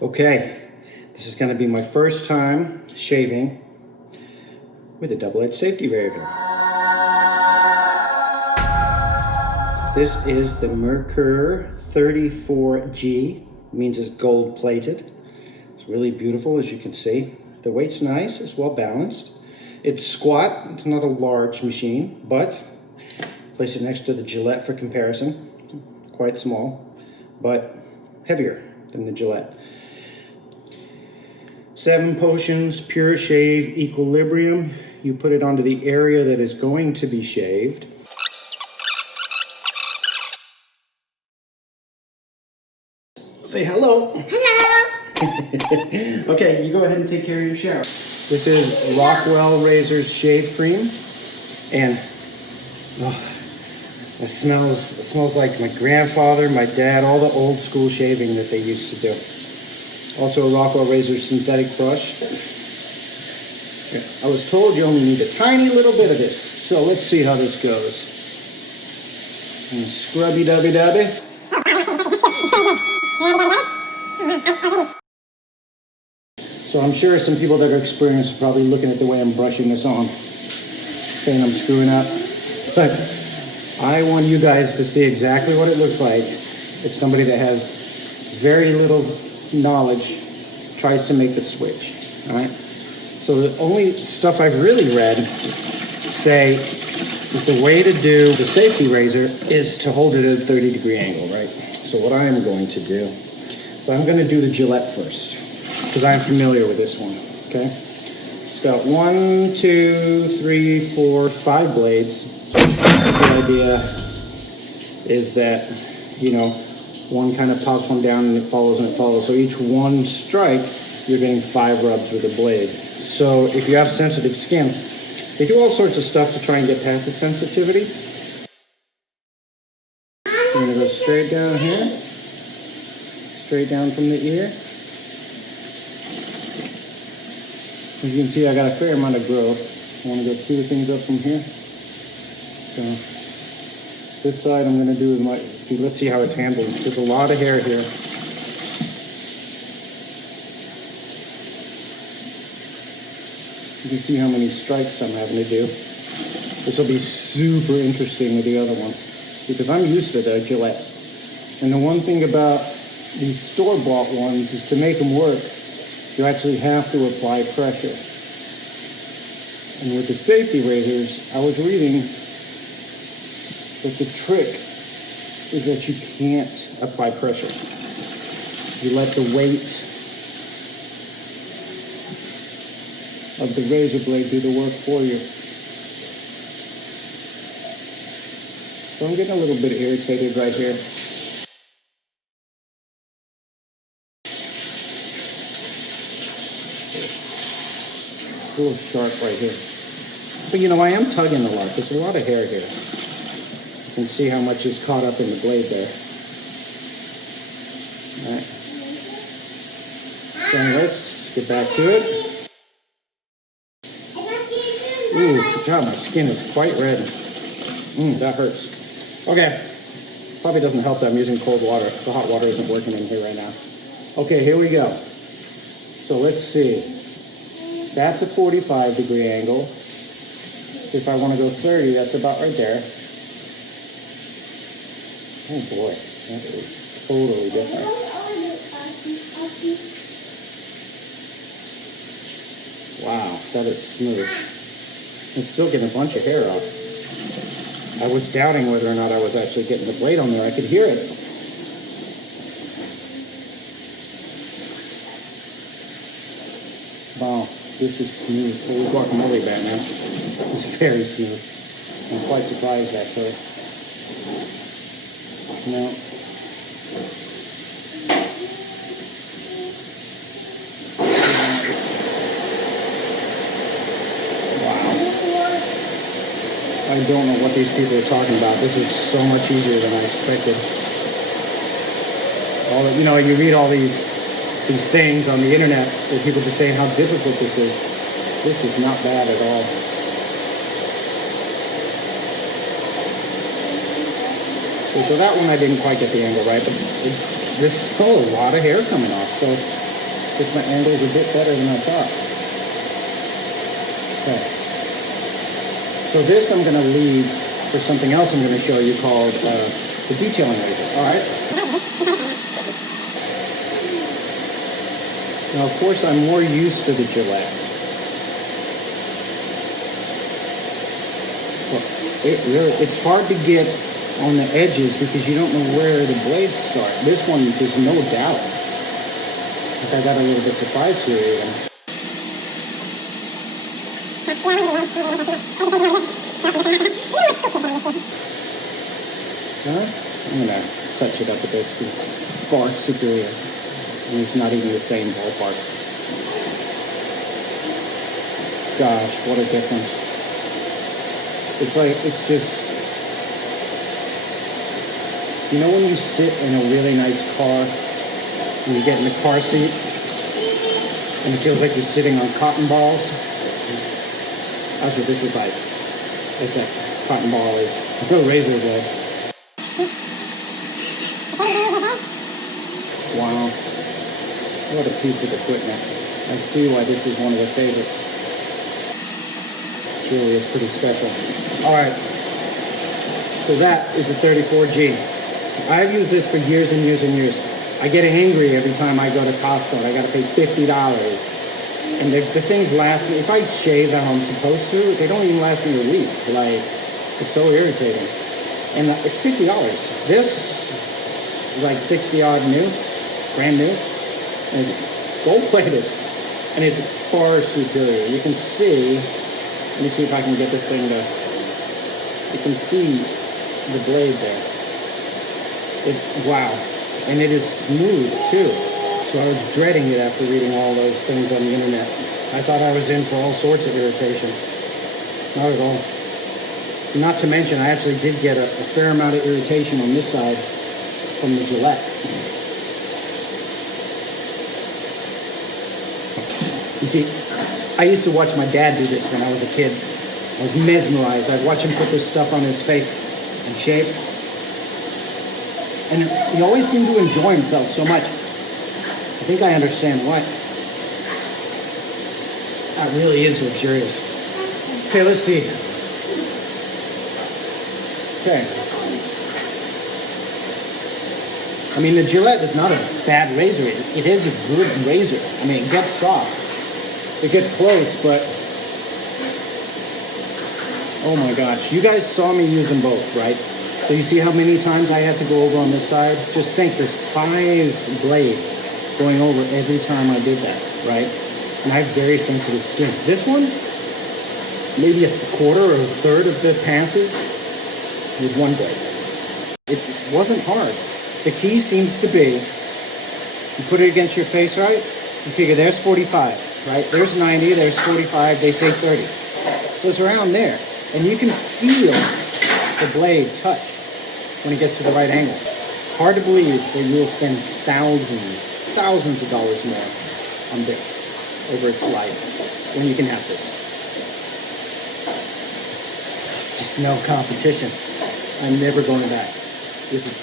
Okay, this is going to be my first time shaving with a double-edged safety razor. This is the Merkur 34G, means it's gold plated. It's really beautiful, as you can see. The weight's nice, it's well balanced. It's squat, it's not a large machine, but place it next to the Gillette for comparison. Quite small, but heavier than the Gillette. 7 potions, pure shave, equilibrium. You put it onto the area that is going to be shaved. Say hello. Hello. Okay, you go ahead and take care of your shower. This is Rockwell Razor's Shave Cream, and it smells like my grandfather, my dad, all the old school shaving that they used to do. Also a Rockwell Razor synthetic brush. I was told you only need a tiny little bit of this, so let's see how this goes. And scrubby dubby dubby. So I'm sure some people that are experienced are probably looking at the way I'm brushing this on, saying I'm screwing up. But I want you guys to see exactly what it looks like if somebody that has very little knowledge tries to make the switch. All right. So the only stuff I've really read say that the way to do the safety razor is to hold it at a 30-degree angle, right? So what I am going to do, so I'm going to do the Gillette first, because I'm familiar with this one, okay? It's got 1, 2, 3, 4, 5 blades. The idea is that, you know, one kind of pops one down and it follows and it follows. So each one strike, you're getting 5 rubs with a blade. So if you have sensitive skin, they do all sorts of stuff to try and get past the sensitivity. I'm gonna go straight down here, straight down from the ear. As you can see, I got a fair amount of growth. I want to go 2 things up from here. So this side I'm going to do with my, see, let's see how it's handled. There's a lot of hair here. You can see how many strikes I'm having to do. This will be super interesting with the other one, because I'm used to the Gillettes. And the one thing about these store-bought ones is to make them work, you actually have to apply pressure. And with the safety razors, I was reading that the trick is that you can't apply pressure. You let the weight of the razor blade do the work for you. So I'm getting a little bit irritated right here. A little sharp right here. But you know, I am tugging a lot. There's a lot of hair here. You can see how much is caught up in the blade there. All right. So anyways, let's get back to it. Ooh, God, my skin is quite red. That hurts. Okay. Probably doesn't help that I'm using cold water. The hot water isn't working in here right now. Okay, here we go. So let's see. That's a 45-degree angle. If I want to go 30, that's about right there. Oh boy, that is totally different. Wow, that is smooth. I'm still getting a bunch of hair off. I was doubting whether or not I was actually getting the blade on there. I could hear it. Wow, this is smooth. Holy guacamole, Batman. This is very smooth. I'm quite surprised, actually. No. I don't know what these people are talking about. This is so much easier than I expected. You know, you read all these things on the internet where people just saying how difficult this is. This is not bad at all. Okay, so that one I didn't quite get the angle right, but There's still a lot of hair coming off, so just my angle's a bit better than I thought. Okay. So this I'm gonna leave for something else I'm gonna show you called the detailing razor. All right. Now, of course, I'm more used to the Gillette. Well, it's hard to get on the edges because you don't know where the blades start. This one, there's no doubt. I got a little bit surprised here even. I'm gonna touch it up a bit because it's far superior. And it's not even the same ballpark. Gosh, what a difference. It's like, it's just, you know when you sit in a really nice car and you get in the car seat and it feels like you're sitting on cotton balls? That's what this is like. It's like cotton ball is a razor blade. Wow. What a piece of equipment. I see why this is one of the favorites. It really is pretty special. All right. So that is the 34G. I've used this for years and years and years. I get angry every time I go to Costco and I got to pay $50. And the things last me, if I shave how I'm supposed to, they don't even last me a week. Like, it's so irritating. And it's $50. This is like 60 odd new, brand new. And it's gold plated. And it's far superior. You can see, let me see if I can get this thing to, you can see the blade there. Wow. And it is smooth too. So I was dreading it after reading all those things on the internet. I thought I was in for all sorts of irritation. Not at all. Not to mention, I actually did get a fair amount of irritation on this side from the Gillette. You see, I used to watch my dad do this when I was a kid. I was mesmerized. I'd watch him put this stuff on his face and shave. And he always seemed to enjoy himself so much. I think I understand why. That really is luxurious. Okay, let's see. Okay. I mean, the Gillette is not a bad razor. It is a good razor. I mean, it gets soft. It gets close, but oh my gosh. You guys saw me use them both, right? So you see how many times I had to go over on this side? Just think, there's 5 blades going over every time I did that, right? And I have very sensitive skin. This one, maybe a quarter or a third of the passes with one blade. It wasn't hard. The key seems to be, you put it against your face, right? You figure there's 45, right? There's 90, there's 45, they say 30. So it's around there. And you can feel the blade touch when it gets to the right angle. Hard to believe that you'll spend thousands of dollars more on this over its life when you can have this. It's just no competition. I'm never going back. This is